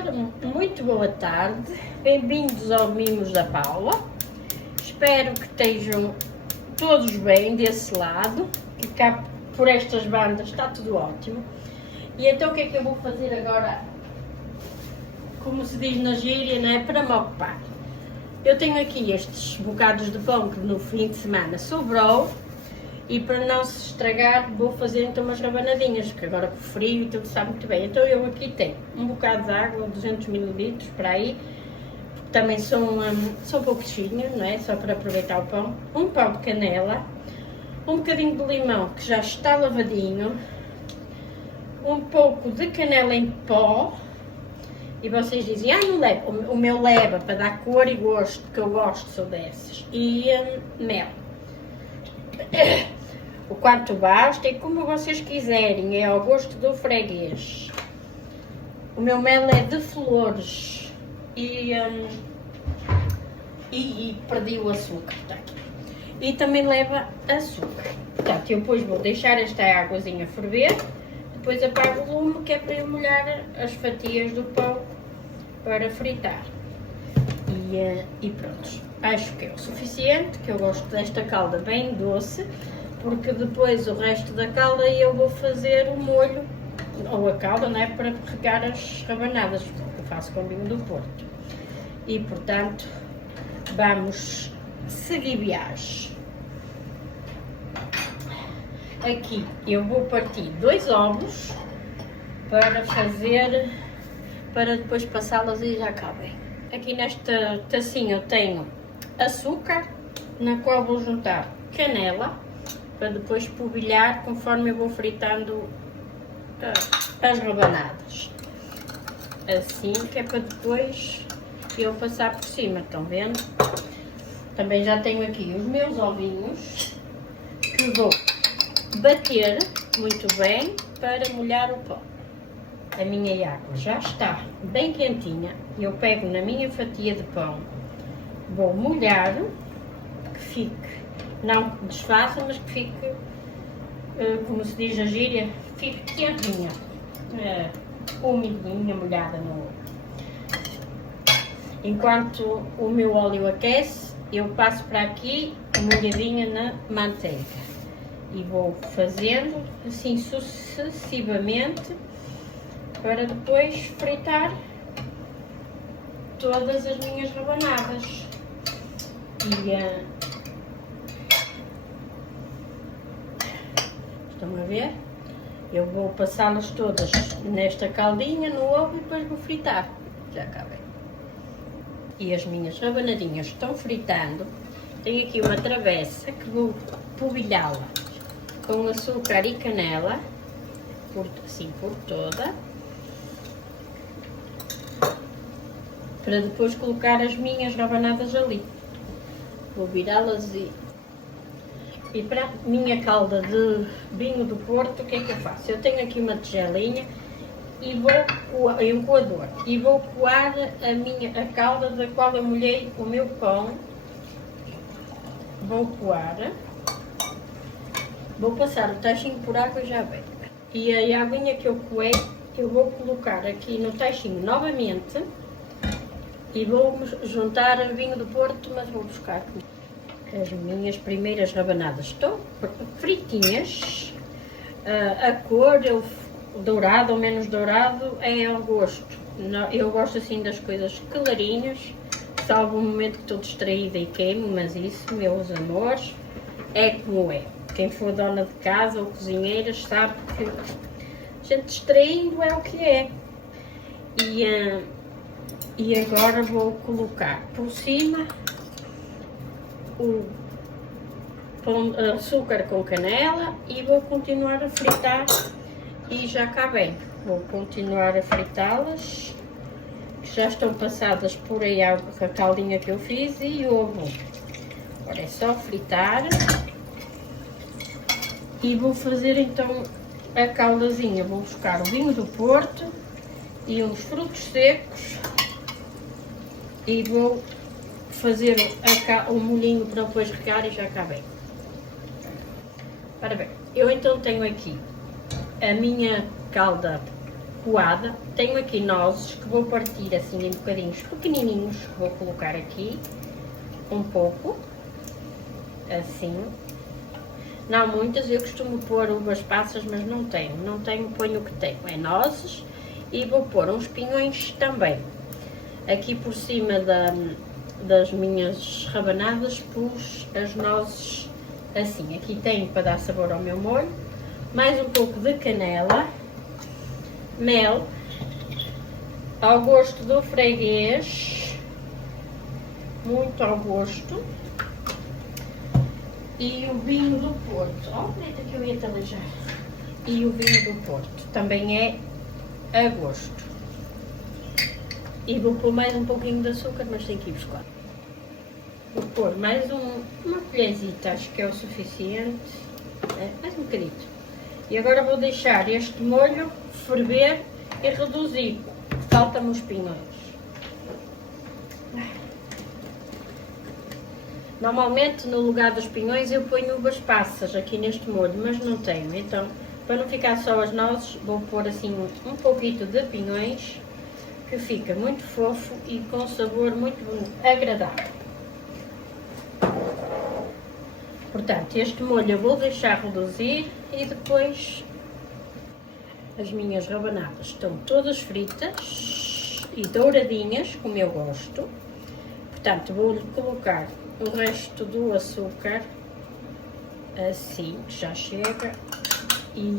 Ora, muito boa tarde, bem-vindos ao Mimos da Paula. Espero que estejam todos bem desse lado, que cá por estas bandas está tudo ótimo. E então o que é que eu vou fazer agora, como se diz na gíria, né, para me ocupar? Eu tenho aqui estes bocados de pão que no fim de semana sobrou. E para não se estragar, vou fazer então umas rabanadinhas, que agora com o frio e tudo sabe muito bem. Então eu aqui tenho um bocado de água, 200 ml para aí, também são pouquinhos, não é? Só para aproveitar o pão. Um pão de canela, um bocadinho de limão que já está lavadinho, um pouco de canela em pó. E vocês dizem, não leva, o meu leva para dar cor e gosto, que eu gosto, sou dessas. E mel. O quanto basta e como vocês quiserem, é ao gosto do freguês. O meu mel é de flores e perdi o açúcar, tá aqui. E também leva açúcar. Portanto, eu depois vou deixar esta águazinha ferver, depois apago o lume, que é para eu molhar as fatias do pão para fritar. E pronto, acho que é o suficiente, que eu gosto desta calda bem doce, porque depois o resto da calda eu vou fazer o molho, ou a calda, não é, para regar as rabanadas, que eu faço com vinho do Porto. E portanto, vamos seguir viagem. Aqui eu vou partir 2 ovos para fazer, para depois passá-los e já acabem. Aqui nesta tacinha eu tenho açúcar, na qual vou juntar canela, para depois polvilhar conforme eu vou fritando as rabanadas. Assim, que é para depois eu passar por cima, estão vendo? Também já tenho aqui os meus ovinhos, que vou bater muito bem para molhar o pão. A minha água já está bem quentinha. Eu pego na minha fatia de pão, vou molhar, que fique, não desfaça, mas que fique, como se diz a gíria, fique quentinha, umidinha, molhada no ovo. Enquanto o meu óleo aquece, eu passo para aqui a molhadinha na manteiga e vou fazendo assim sucessivamente para depois fritar todas as minhas rabanadas. Estão a ver? Eu vou passá-las todas nesta caldinha no ovo e depois vou fritar. Já acabei. E as minhas rabanadinhas estão fritando. Tenho aqui uma travessa que vou polvilhá-la com açúcar e canela, assim por toda, para depois colocar as minhas rabanadas ali. Vou virá-las e para a minha calda de vinho do Porto, o que é que eu faço? Eu tenho aqui uma tigelinha e um coador, e vou coar a calda da qual eu molhei o meu pão. Vou coar, vou passar o tachinho por água e já vem. E a aguinha que eu coei, eu vou colocar aqui no tachinho novamente e vou juntar o vinho do Porto, mas vou buscar aqui. As minhas primeiras rabanadas estão fritinhas. A cor, dourado ou menos dourado, é ao gosto. Eu gosto assim das coisas clarinhas, salvo o momento que estou distraída e queimo, mas isso, meus amores, é como é. Quem for dona de casa ou cozinheiras sabe que a gente distraindo é o que é. E agora vou colocar por cima o açúcar com canela e vou continuar a fritar e já acabei. Vou continuar a fritá-las, que já estão passadas por aí a caldinha que eu fiz e o ovo. Agora é só fritar e vou fazer então a caldazinha. Vou buscar o vinho do Porto e uns frutos secos e vou fazer o molhinho para depois regar e já acabei. Ora bem, eu então tenho aqui a minha calda coada. Tenho aqui nozes que vou partir assim em bocadinhos pequenininhos, que vou colocar aqui um pouco, assim. Não muitas, eu costumo pôr uvas passas, mas não tenho, ponho o que tenho, é nozes, e vou pôr uns pinhões também. Aqui por cima das minhas rabanadas pus as nozes assim, aqui tenho para dar sabor ao meu molho, mais um pouco de canela, mel, ao gosto do freguês, muito ao gosto. E o vinho do Porto, preta que eu ia te alejar. E o vinho do Porto, também é a gosto. E vou pôr mais um pouquinho de açúcar, mas tem que ir buscar. Vou pôr mais uma colherzita, acho que é o suficiente. Mais um bocadinho. E agora vou deixar este molho ferver e reduzir. Faltam-me os pinhões. Normalmente, no lugar dos pinhões, eu ponho uvas passas aqui neste molho, mas não tenho. Então, para não ficar só as nozes, vou pôr assim um pouquinho de pinhões, que fica muito fofo e com sabor muito agradável. Portanto, este molho eu vou deixar reduzir e depois as minhas rabanadas estão todas fritas e douradinhas, como eu gosto. Portanto, vou-lhe colocar o resto do açúcar, assim, já chega. E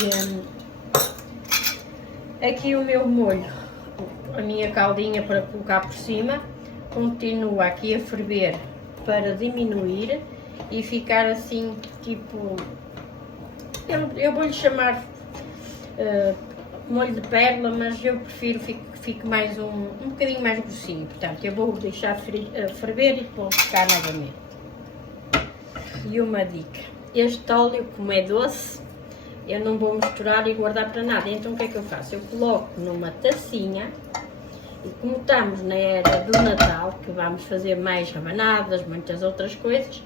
aqui o meu molho, a minha caldinha para colocar por cima, continua aqui a ferver para diminuir e ficar assim, tipo, eu vou-lhe chamar molho de pérola, mas eu prefiro que fique mais um bocadinho mais grossinho. Portanto, eu vou deixar ferver e vou secar novamente. E uma dica, este óleo, como é doce, eu não vou misturar e guardar para nada. Então o que é que eu faço? Eu coloco numa tacinha e como estamos na era do Natal, que vamos fazer mais rabanadas, muitas outras coisas,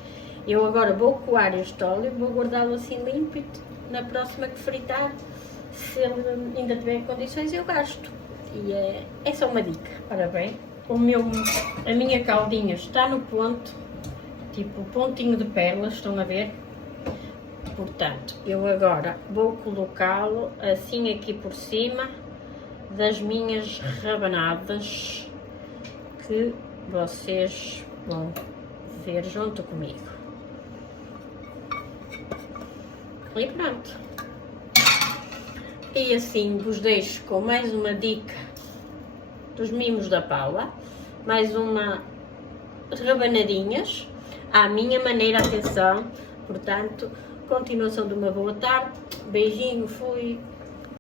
eu agora vou coar este óleo, vou guardá-lo assim límpido, na próxima que fritar, se ele ainda tiver em condições, eu gasto. E é só uma dica. Ora bem, a minha caldinha está no ponto, tipo pontinho de pérolas, estão a ver? Portanto, eu agora vou colocá-lo assim aqui por cima das minhas rabanadas, que vocês vão ver junto comigo. E pronto. E assim vos deixo com mais uma dica dos mimos da Paula, mais uma rabanadinhas, à minha maneira, atenção. Portanto, continuação de uma boa tarde, beijinho, fui.